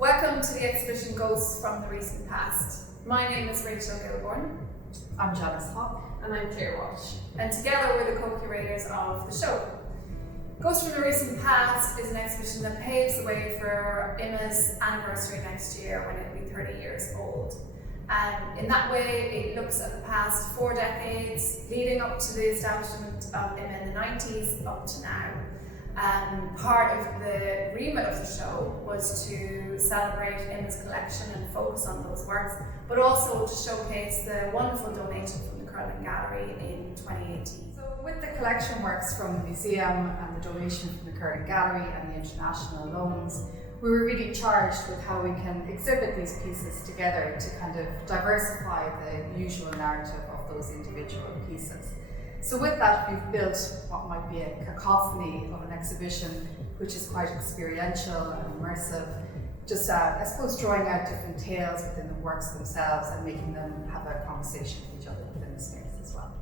Welcome to the exhibition Ghosts from the Recent Past. My name is Rachel Gilborn. I'm Janice Hawk. And I'm Claire Walsh. And together we're the co-curators of the show. Ghosts from the Recent Past is an exhibition that paves the way for Emma's anniversary next year when it'll be 30 years old. And in that way, it looks at the past 4 decades, leading up to the establishment of Emma in the 90s up to now. Part of the remit of the show was to celebrate Emma's collection and focus on those works, but also to showcase the wonderful donation from the Curling Gallery in 2018. So with the collection works from the museum and the donation from the Curling Gallery and the international loans, we were really charged with how we can exhibit these pieces together to kind of diversify the usual narrative of those individual pieces. So with that, we've built what might be a cacophony of an exhibition, which is quite experiential and immersive, just I suppose drawing out different tales within the works themselves and making them have a conversation with each other within the space as well.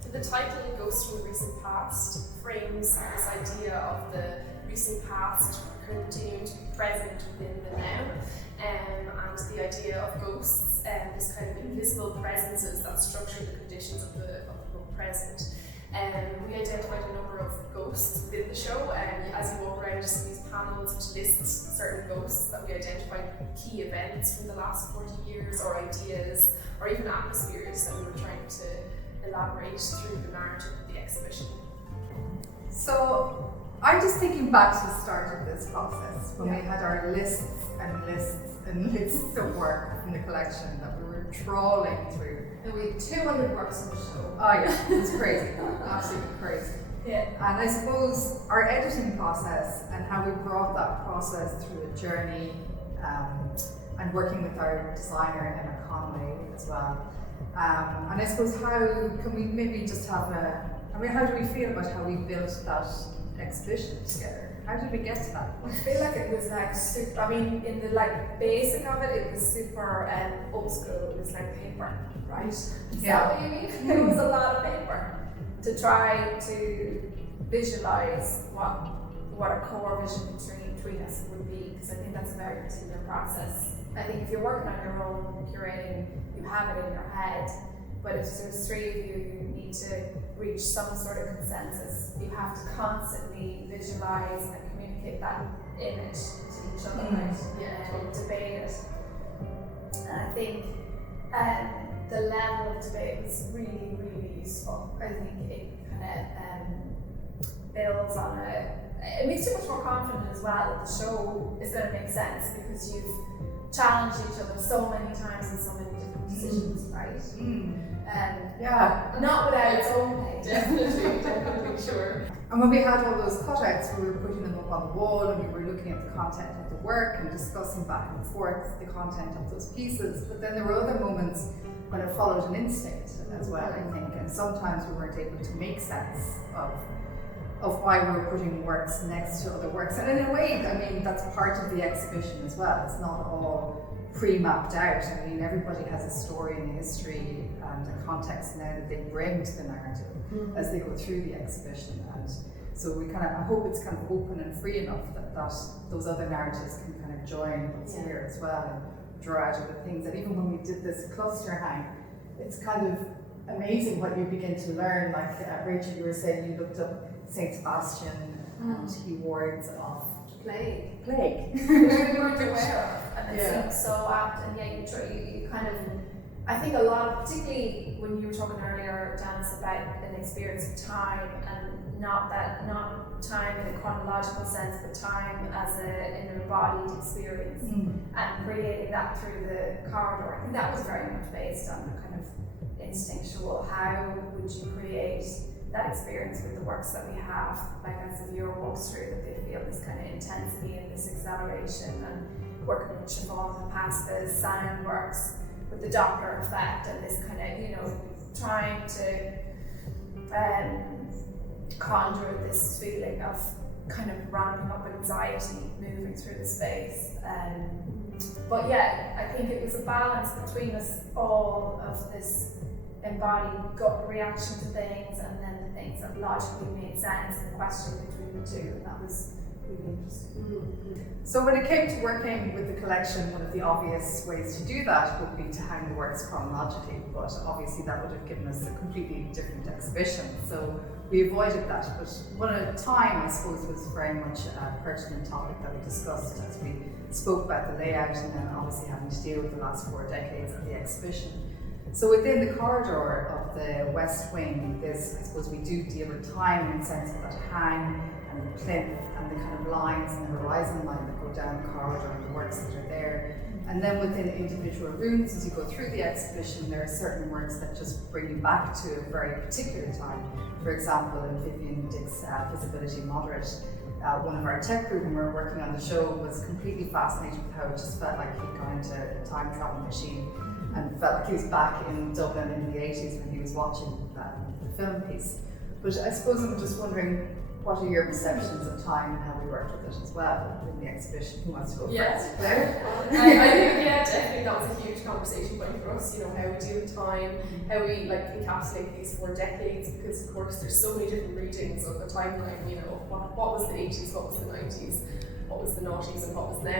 So the title Ghosts from the Recent Past frames this idea of the recent past continuing to be present within the now, and the idea of ghosts and this kind of invisible presences that structure the conditions of the present. We identified a number of ghosts within the show, and as you walk around you see these panels which list certain ghosts that we identified key events from the last 40 years or ideas or even atmospheres that we were trying to elaborate through the narrative of the exhibition. So I'm just thinking back to the start of this process when we had our lists and lists and lists of work from the collection that we were trawling through. And we had 200 works on the show. Oh yeah, it was crazy, absolutely crazy. Yeah. And I suppose our editing process and how we brought that process through a journey and working with our designer Emma Conway as well. And I suppose how can we maybe just have how do we feel about how we built that exhibition together? How did we get to that point? I feel like it was like super, in the basic of it, it was super old school. It was like paper, right? Is that what you mean? It was a lot of paper to try to visualize what a core vision between us would be, because I think that's a very particular process. I think if you're working on your own curating, you have it in your head, but if there's 3 of you need to reach some sort of consensus. You have to constantly visualize and communicate that image to each other, and debate it. And I think the level of debate was really, really useful. I think it kind of builds on it makes you much more confident as well that the show is going to make sense because you've challenged each other so many times in so many different decisions, right? Not without its own pain. Definitely, sure. And when we had all those cutouts, we were putting them up on the wall and we were looking at the content of the work and discussing back and forth the content of those pieces. But then there were other moments when it followed an instinct as well, I think. And sometimes we weren't able to make sense of why we were putting works next to other works. And in a way, that's part of the exhibition as well. It's not all pre-mapped out. Everybody has a story and a history and a context now that they bring to the narrative as they go through the exhibition. And so I hope it's kind of open and free enough that those other narratives can kind of join what's here as well and draw out other things. And even when we did this cluster hang, it's kind of amazing what you begin to learn. Like Rachel, you were saying you looked up Saint Sebastian and he wards off Plague. Which we weren't aware of, and it seems so apt. And you kind of, I think a lot of, particularly when you were talking earlier, Janice, about an experience of time, and not time in a chronological sense, but time as an embodied experience, and creating that through the corridor. I think that was very much based on the kind of instinctual. How would you create that experience with the works that we have, like as the viewer walks through, that they feel this kind of intensity and this acceleration, and working with Siobhan and Pasta's sound works with the Doppler effect and this kind of, trying to conjure this feeling of kind of ramping up anxiety moving through the space. But I think it was a balance between us all of this embodied gut reaction to things and then the things that logically made sense and the question between the two, and that was really interesting. So when it came to working with the collection, one of the obvious ways to do that would be to hang the works chronologically, but obviously that would have given us a completely different exhibition. So we avoided that, but one at a time, I suppose, was very much a pertinent topic that we discussed as we spoke about the layout and then obviously having to deal with the last 4 decades of the exhibition. So within the corridor of the West Wing, there's, I suppose we do deal with time in the sense of that hang and the plinth and the kind of lines and the horizon line that go down the corridor and the works that are there. And then within individual rooms, as you go through the exhibition, there are certain works that just bring you back to a very particular time. For example, in Vivian Dick's Visibility Moderate, one of our tech group when we were working on the show was completely fascinated with how it just felt like he'd gone into a time travel machine and felt like he was back in Dublin in the 80s when he was watching the film piece. But I suppose I'm just wondering, what are your perceptions of time and how we worked with it as well in the exhibition? Who wants to go first? Claire? I think, definitely that was a huge conversation point for us, how we deal with time, how we encapsulate these 4 decades, because of course there's so many different readings of the timeline, what was the 80s, what was the 90s, what was the noughties and what was now,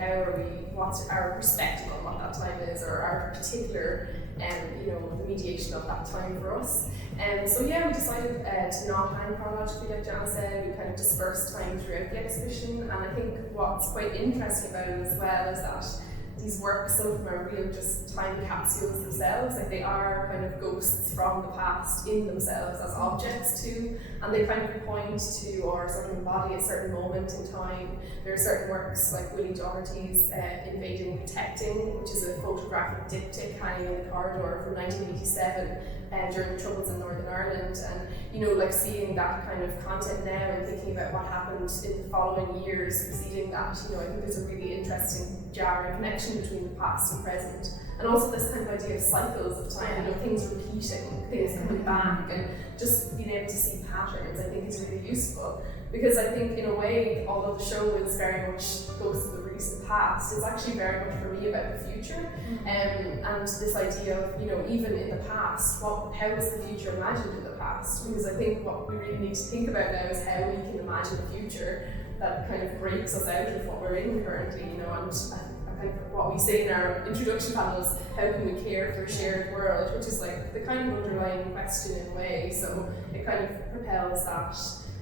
how are we, what's our perspective on what that time is, or our particular, the mediation of that time for us. So we decided to not hang chronologically, like Jana said. We kind of dispersed time throughout the exhibition, and I think what's quite interesting about it as well is that these works, some of them are real just time capsules themselves, they are kind of ghosts from the past in themselves as objects too, and they kind of point to or sort of embody a certain moment in time. There are certain works like Willie Doherty's Invading and Protecting, which is a photographic diptych hanging in the corridor from 1987 during the Troubles in Northern Ireland, and seeing that kind of content now and thinking about what happened in the following years preceding that, I think there's a really interesting jarring connection between the past and present, and also this kind of idea of cycles of time, things repeating, things coming back, and just being able to see patterns, I think is really useful. Because I think in a way, although the show is very much goes to the recent past, it's actually very much for me about the future, and this idea of, even in the past, how was the future imagined in the past? Because I think what we really need to think about now is how we can imagine a future that kind of breaks us out of what we're in currently, and kind of what we say in our introduction panels, how can we care for a shared world, which is the kind of underlying question in a way, so it kind of propels that.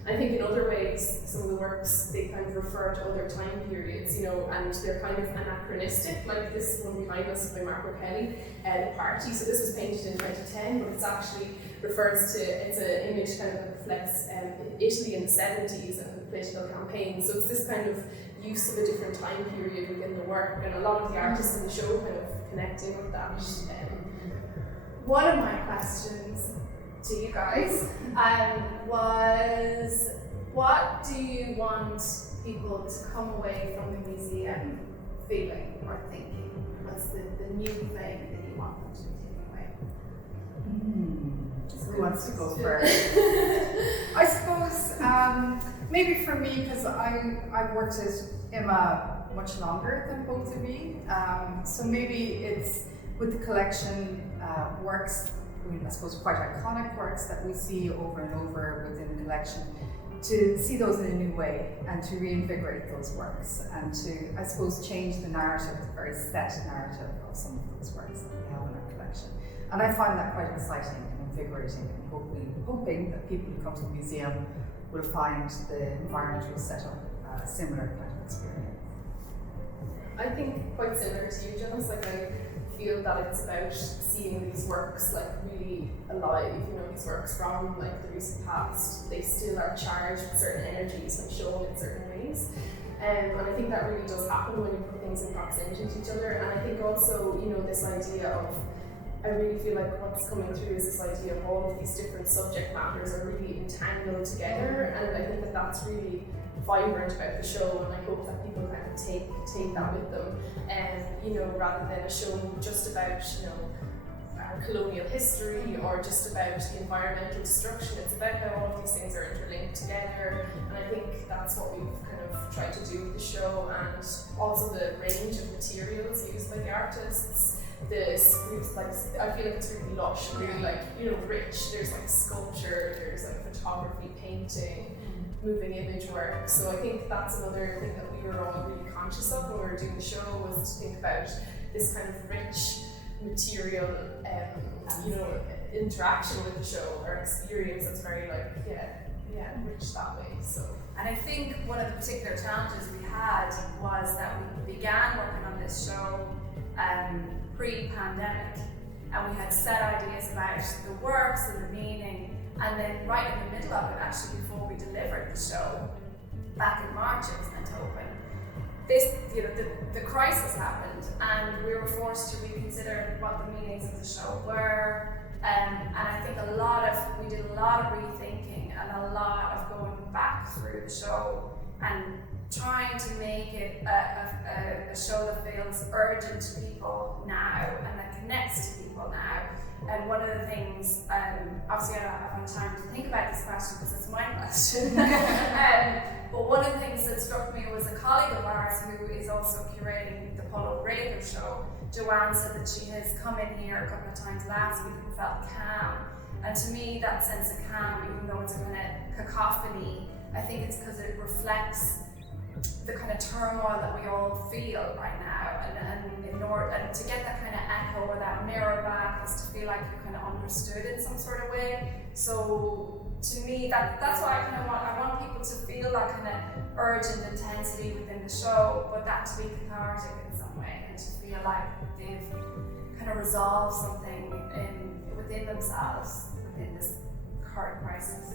I think in other ways, some of the works, they kind of refer to other time periods, and they're kind of anachronistic, like this one behind us by Marco Kelly, The Party. So this was painted in 2010, but it's actually refers to, it's an image kind of that reflects Italy in the 70s and the political campaign. So it's this kind of use of a different time period within the work, and a lot of the artists in the show kind of connecting with that. One of my questions to you guys was, what do you want people to come away from the museum feeling or thinking? What's the new thing that you want them to be taking away? Who wants to go first? I suppose maybe for me, because I've worked at IMA much longer than both of you, so maybe it's with the collection works, I suppose quite iconic works that we see over and over within the collection, to see those in a new way and to reinvigorate those works and to, I suppose, change the narrative, the very set narrative of some of those works that we have in our collection. And I find that quite exciting and invigorating, and hoping that people who come to the museum will find the environment will set up a similar kind of experience. I think quite similar to you, Janice, I feel that it's about seeing these works really alive, these works from the recent past, they still are charged with certain energies and shown in certain ways. And I think that really does happen when you put things in proximity to each other. And I think also, this idea of, I really feel like what's coming through is this idea of all of these different subject matters are really entangled together, and I think that that's really vibrant about the show, and I hope that people kind of take that with them, and rather than a show just about our colonial history or just about the environmental destruction, it's about how all of these things are interlinked together, and I think that's what we've kind of tried to do with the show, and also the range of materials used by the artists. like, I feel like it's really lush, really like, you know, rich. There's like sculpture, there's like photography, painting, moving image work. So I think that's another thing that we were all really conscious of when we were doing the show, was to think about this kind of rich material, you know, interaction with the show or experience that's very like, rich that way. So. And I think one of the particular challenges we had was that we began working on this show pre-pandemic, and we had set ideas about the works and the meaning, and then right in the middle of it, actually before we delivered the show, back in March it was meant to open, this, you know, the crisis happened, and we were forced to reconsider what the meanings of the show were. And I think we did a lot of rethinking and a lot of going back through the show and trying to make it a show that feels urgent to people now and that connects to people now. And one of the things, obviously I don't have enough time to think about this question because it's my question, but one of the things that struck me was a colleague of ours who is also curating the Polo Radio show. Joanne said that she has come in here a couple of times last week and felt calm. And to me, that sense of calm, even though it's a kind of cacophony, I think it's because it reflects the kind of turmoil that we all feel right now. And to get that kind of echo or that mirror back is to feel like you're kind of understood in some sort of way. So to me, that's why I want people to feel that kind of urge and intensity within the show, but that to be cathartic in some way, and to feel like they've kind of resolved something within themselves within this current crisis.